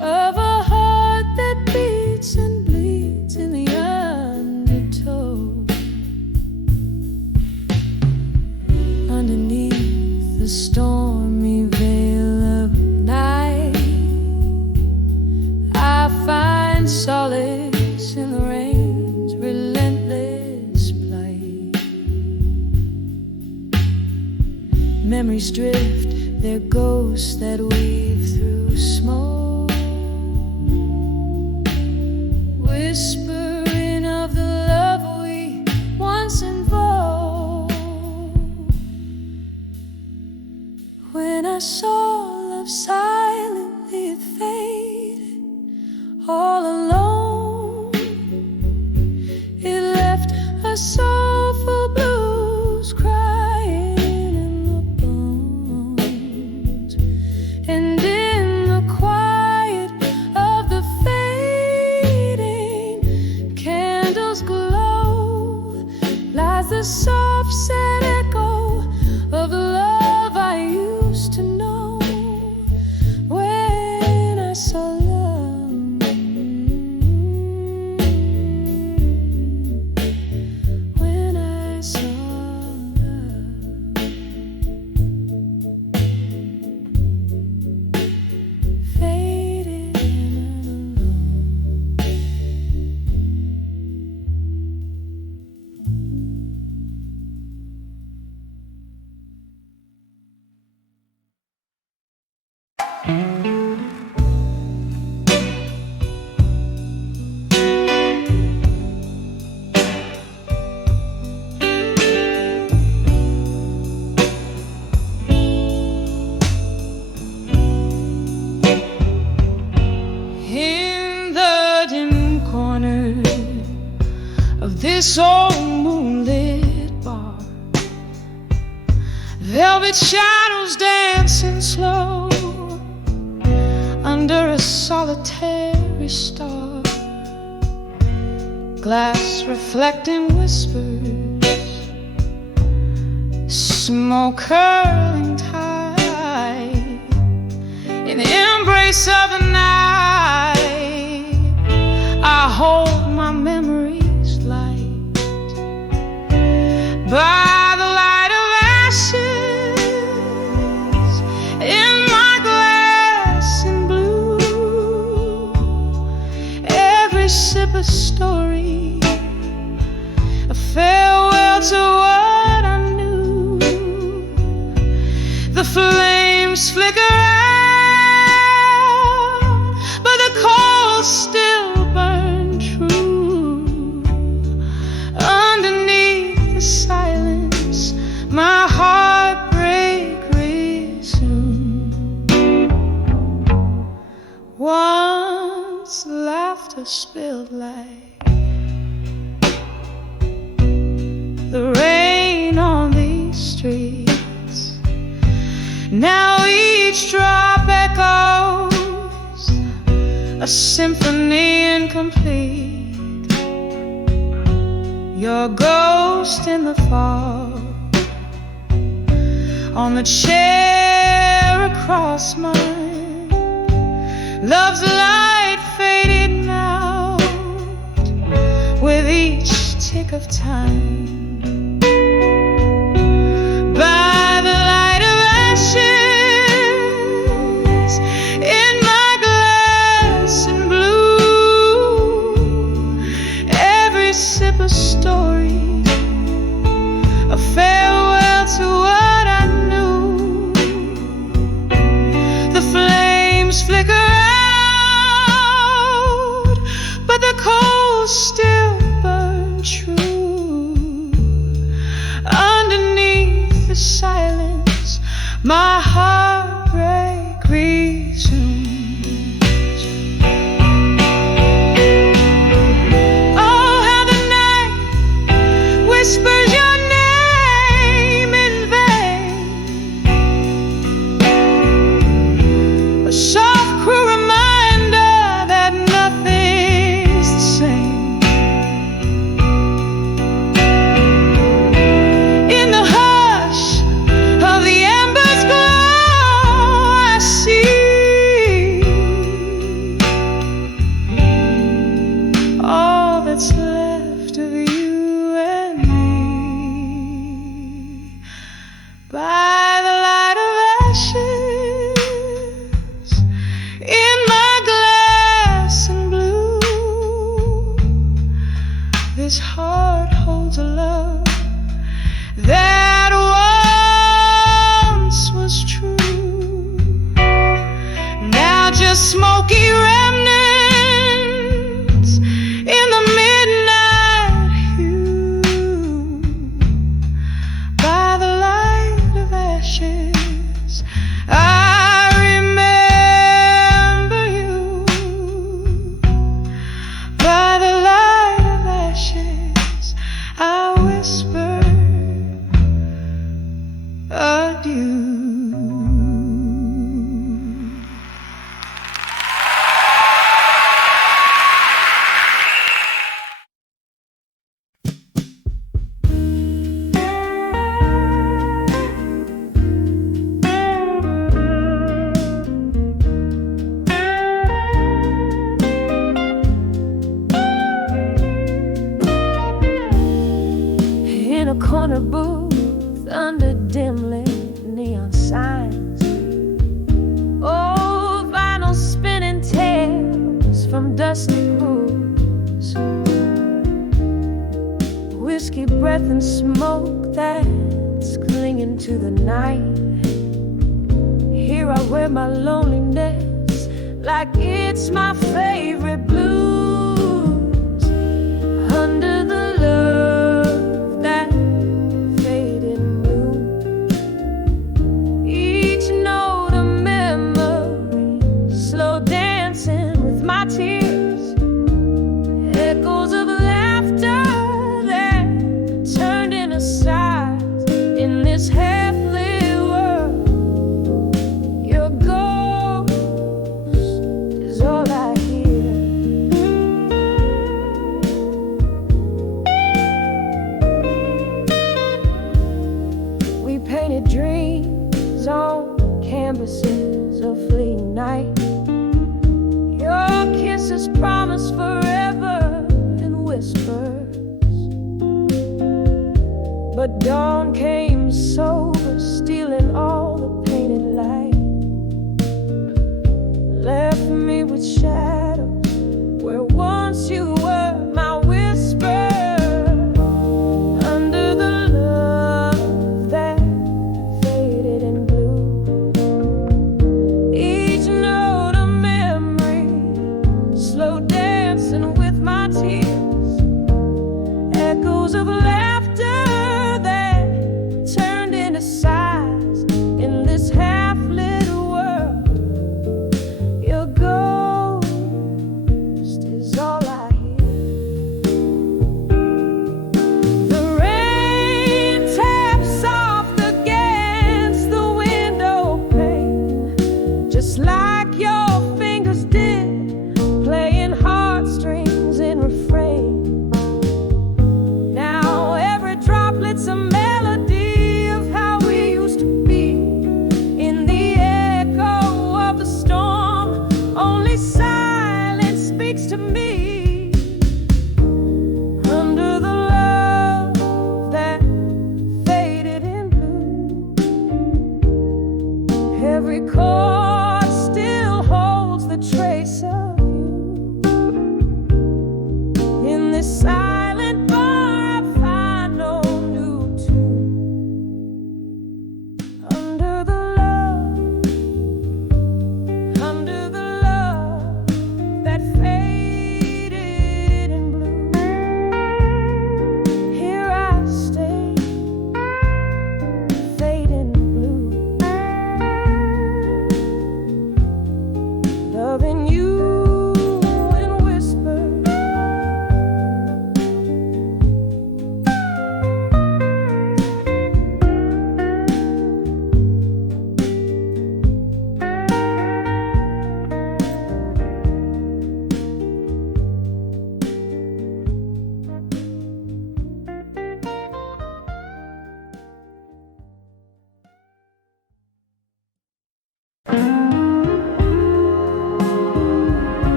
of a heart that beats and bleeds in the undertow. Underneath the stormy veil of night, I find solace in the rain's relentless plight. Memories drift, they're ghosts that weave through smoke, whispering of the love we once invoked. When I saw love silently, it faded all alone. It left a soulful blues crying in the bones. And in the quiet of the fading candles glow lies the soft sad echo of the love I used to know. When I saw love, when I saw love, faded and alone. In the dim corner of this old moonlit bar, velvet shadows dancing slow under a solitary star, glass reflecting whispers, smoke curling tight in the embrace of the night. I hold my memories light by the light of ashes in my glass in blue. Every sip a story, a farewell to what I knew. The flames flicker out, but the coals still burn true. Underneath the silence, my heartbreak resumed. Once laughter spilled like the rain on these streets. Now each drop echoes a symphony incomplete. Your ghost in the fog on the chair across mine. Love's light faded now with each tick of time. By the light of ashes in my glass in blue, every sip a story, the flames flicker out, but the coals still burn true. Underneath the silence, my heartbreak resumes. Oh, how the night whispers your name in vain, a soft, cruel reminder that nothing's the same. In the hush of the embers glow, I see all that's left of you and me. By the light of ashes in my glass and blue, this heart holds a love that once was true. Now just smoky remnants in the midnight hue. By the light of ashes, I remember you. By the light of ashes, I whisper adieu. In a corner booth under dimly neon signs, old vinyl spinning tales from dusty pools, whiskey breath and smoke that's clinging to the night. Here I wear my loneliness like it's my favorite blues, under the love that faded and blue. Each note a memory, slow dancing with my tears, echoes of laughter that turned into sighs in this half-lit world. Your ghost is all I hear. We painted dreams on canvases of fleeting night. Your kisses promised forever in whispers, but dawn came sober, stealing all the painted light. Left me with shadows where once you were my whisper, under the love that faded and blue. Each note a memory, slow dancing with my tears, echoes of laughter that turned into sighs in this half-lit world. Your ghost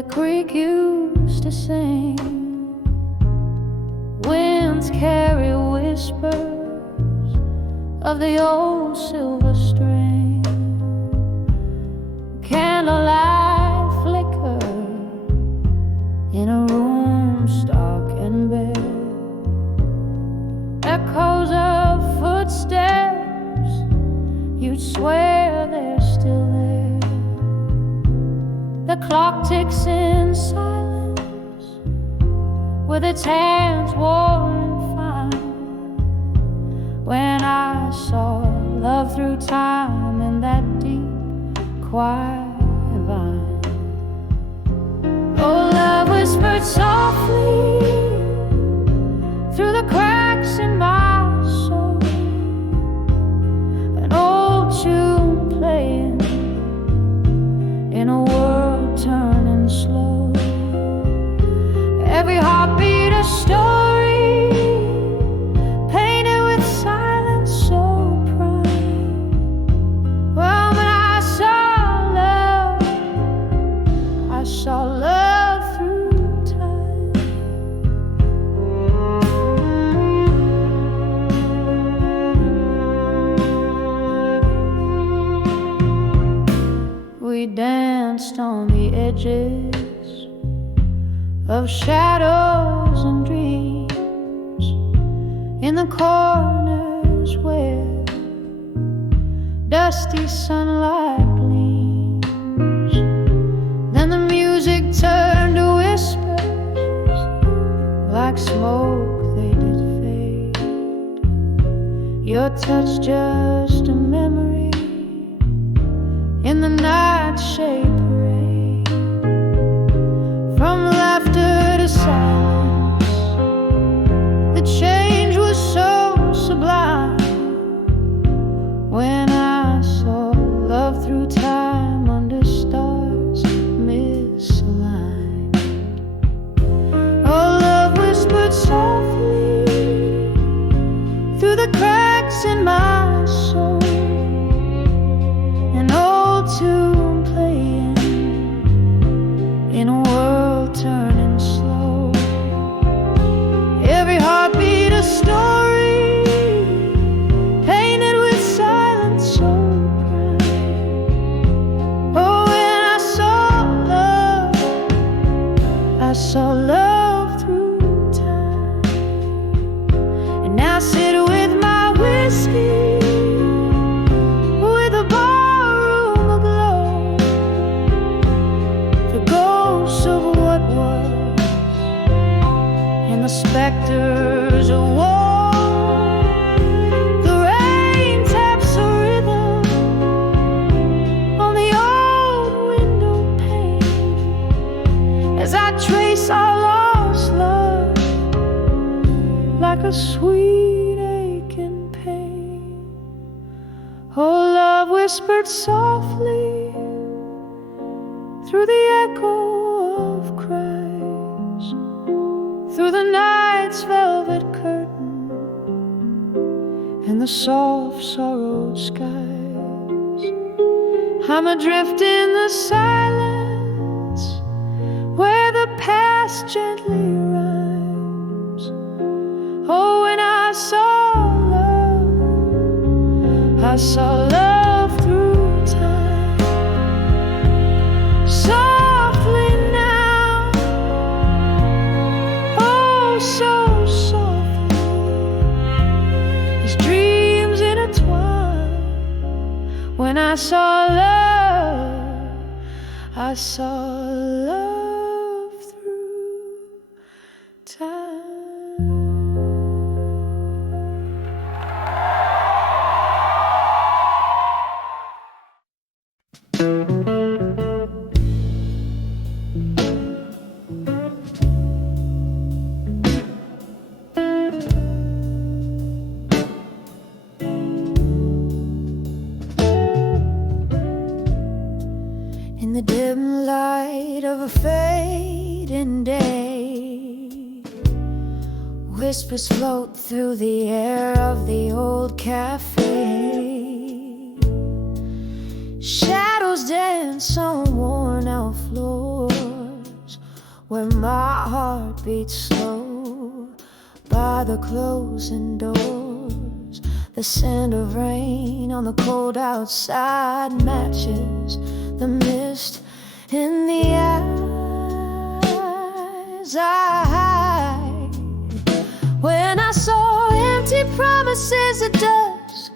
the creek used to sing. Winds carry whispers of the old silver string. Candlelight flicker in a room stark and bare. Echoes of footsteps, you'd swear they're still there. The clock ticks in silence, with its hands worn and fine. When I saw love through time in that deep, quiet vine. Oh, love whispered softly through the cracks in my soul, an old tune playing in a world turning slow. Every heartbeat a story, painted with silence so prime. Well, when I saw love, I saw love through time. We danced on the edges of shadows and dreams, in the corners where dusty sunlight gleams. Then the music turned to whispers, like smoke they did fade. Your touch just a memory in the nightshade parade. From laughter to silence, the change was so sublime. When I saw love through time under stars misaligned. Oh, love whispered softly through the cracks in my soul, an old tune playing in a world turning slow. Every heartbeat a story, painted with silence so bright. Oh, when I saw love through time. And now I sit with my whiskey, with a barroom aglow, the ghosts of what was, and the specters of war. The rain taps a rhythm on the old window pane, as I trace our lost love like a sweet aching pain. Oh, love whispered softly through the echo of cries, through the night's velvet curtain and the soft sorrowed skies. I'm adrift in the silence where the past gently rhymes. Oh, when I saw love through time. Softly now, oh so softly, as dreams intertwine. When I saw love through time. In the dim light of a fading day, whispers float through the air of the old cafe. Shadows dance on worn out floors, where my heart beats slow by the closing doors. The scent of rain on the cold outside matches the mist in the eyes I hide. When I saw empty promises at dusk,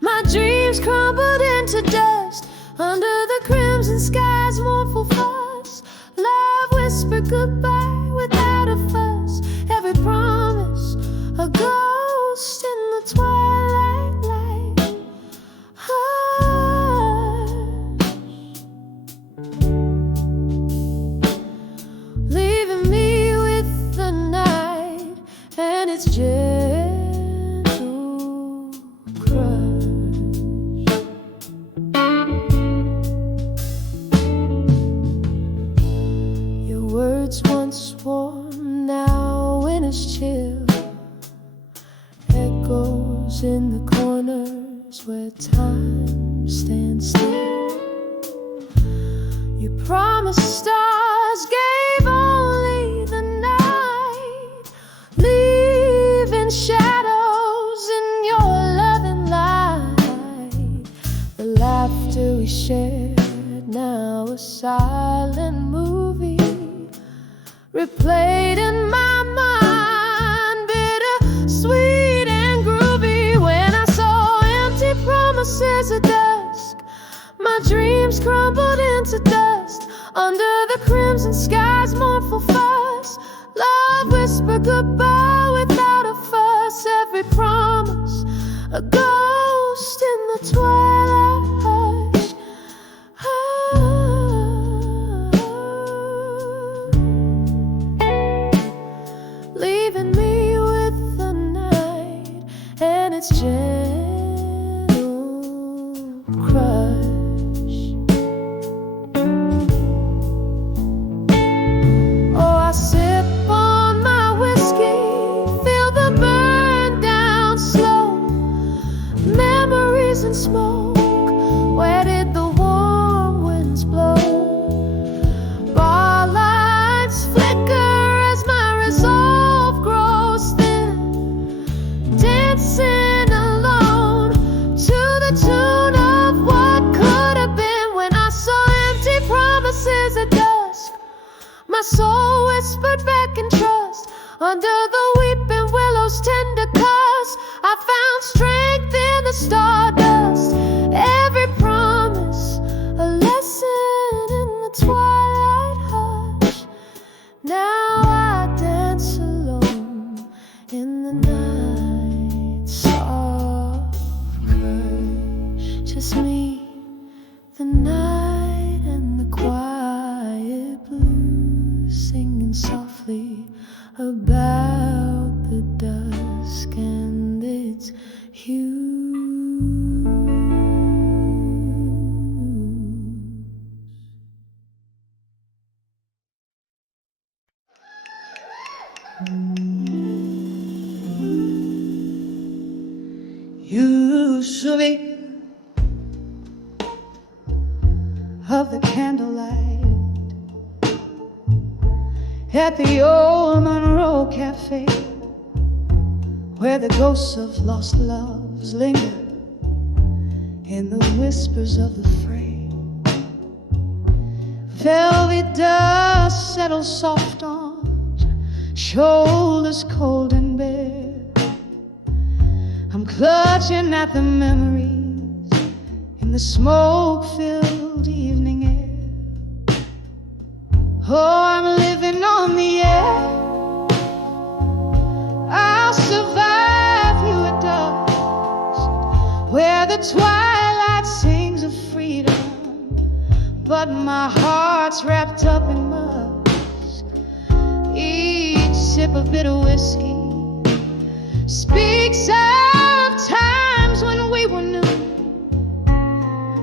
my dreams crumbled into dust. Under the crimson sky's mournful fuss, love whispered goodbye without a fuss. Every promise a ghost in the twilight light. Leaving me with the night and its gentle crush. Your words once warm, now when it's chill, echoes in the corners where time stands still. You promised stars, gave only the night, leaving shadows in your loving light. The laughter we shared, now a silent movie, replayed in my mind, bitter, sweet and groovy. When I saw empty promises at dusk, my dreams crumbled into dust. Under the crimson sky's mournful fuss, love whispered goodbye without a fuss. Every promise a ghost in the twilight hush. Leaving me with the night and its gentle crush. Oh, I sip on my whiskey, feel the burn down slow. Memories and smoke, where did the warm winds blow? Bar lights flicker as my resolve grows thin, dancing alone to the tune of what could have been. When I saw empty promises at dusk, my soul whispered back in trust. Under the weeping willow's tender cuss, I found strength in the stardust. Every promise a lesson in the twilight hush. Now I dance alone in the night's soft crush. Just me, the night and the quiet blues, singing softly about the dusk and its hue. Usually of the candlelight at the old Monroe Cafe, where the ghosts of lost loves linger in the whispers of the fray. Velvet dust settles soft on shoulders cold and bare. I'm clutching at the memories in the smoke-filled evening air. Oh, I'm living on the air. I'll survive you at dusk, where the twilight sings of freedom, but my heart's wrapped up in musk. Each sip of bitter whiskey speaks of times when we were new.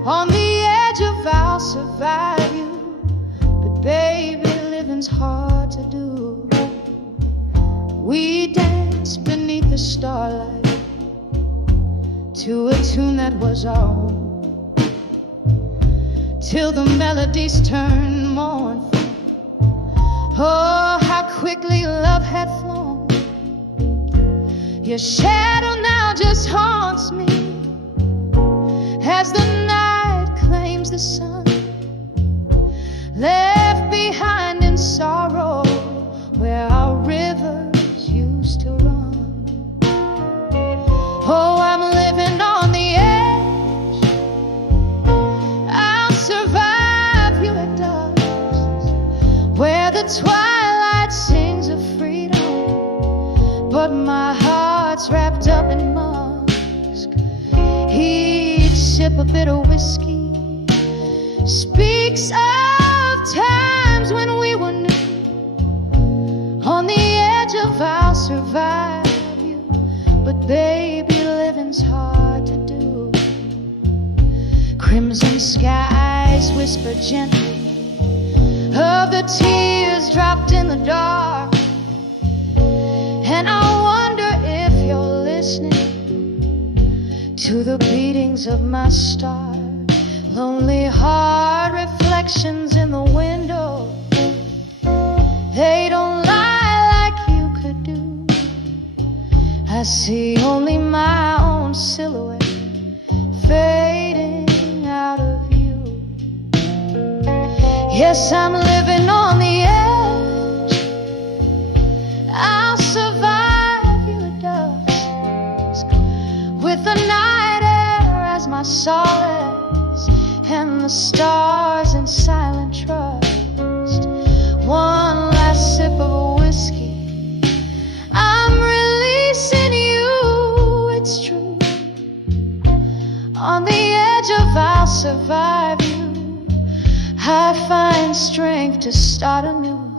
On the edge of I'll survive you, but baby, living's hard to do. We danced beneath the starlight to a tune that was our own, till the melodies turned mournful. Oh, how quickly love had flown. Your shadow now just haunts me as the night claims the sun, left behind in sorrow where our rivers used to run. Oh, I'm living on the edge. I'll survive you at dusk, where the twilight sings of freedom, but my heart's wrapped up in musk. Each sip of bitter whiskey speaks of times when we were new. On the edge of I'll survive you, but baby, living's hard to do. Crimson skies whisper gently of the tears dropped in the dark, and I wonder if you're listening to the beatings of my stars. Lonely heart reflections in the window, they don't lie like you could do. I see only my own silhouette fading out of you. Yes, I'm living on the edge. I'll survive you at dusk, with the night air as my solace and the stars in silent trust. One last sip of a whiskey, I'm releasing you, it's true. On the edge of I'll survive you, I find strength to start anew.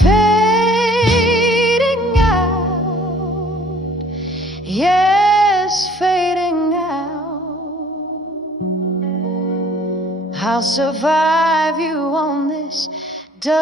Fading out, yes, fading out. I'll survive you on this dusky